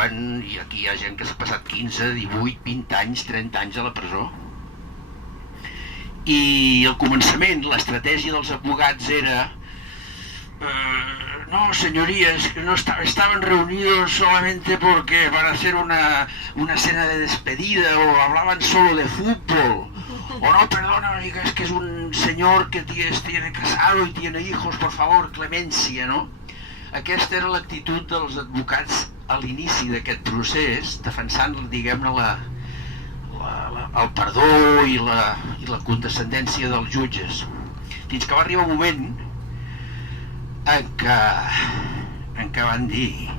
estaven, i aquí hi ha gent que s'ha passat 15, 18, 20 anys, 30 anys a la presó. I al començament l'estratègia dels advocats era no, señorías, no estaban reunidos solamente porque para hacer una cena de despedida o hablaban solo de fútbol. O no, perdona, es que es un señor que tiene casado y tiene hijos, por favor, clemencia, no? Aquesta era l'actitud dels advocats a l'inici d'aquest procés, defensant, diguem-ne, el perdó i la condescendència dels jutges. Fins que va arribar un moment en què van dir: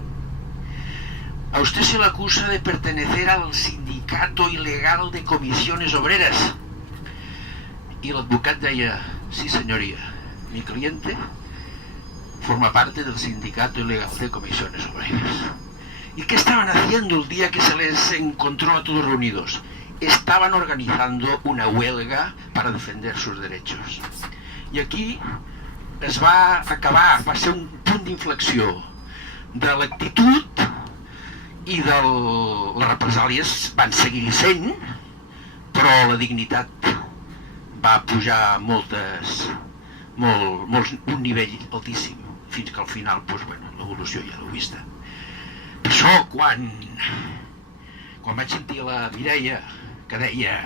a usted se le acusa de pertenecer al sindicato ilegal de comisiones obreras. Y el advocat deia: sí, señoría, mi cliente forma parte del sindicato ilegal de comisiones obreras. ¿Y qué estaban haciendo el día que se les encontró a todos reunidos? Estaban organizando una huelga para defender sus derechos. Y aquí es va acabar, va ser un punt d'inflexió de l'actitud, i les represàlies van seguir sent, però la dignitat va pujar un nivell altíssim, fins que al final, l'evolució ja l'heu vista. Per això, quan vaig sentir la Mireia que deia: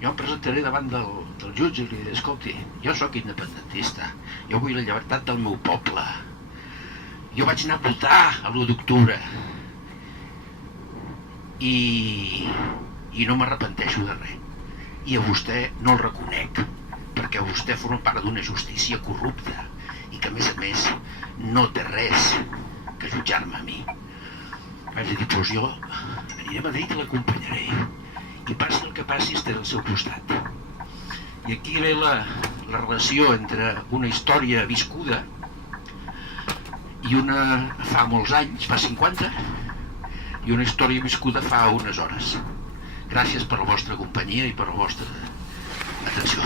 jo em presentaré davant del jutge i li diré: escolti, jo sóc independentista, jo vull la llibertat del meu poble, jo vaig anar a votar a l'1 d'octubre i no m'arrepenteixo de res, i a vostè no el reconec perquè vostè forma part d'una justícia corrupta i que a més no té res que jutjar-me a mi. Vaig dir: doncs jo aniré a Madrid i l'acompanyaré, i passi el que passi estaré al seu costat. I aquí ve la relació entre una història viscuda i una fa molts anys, fa 50, i una història viscuda fa unes hores. Gràcies per la vostra companyia i per la vostra atenció.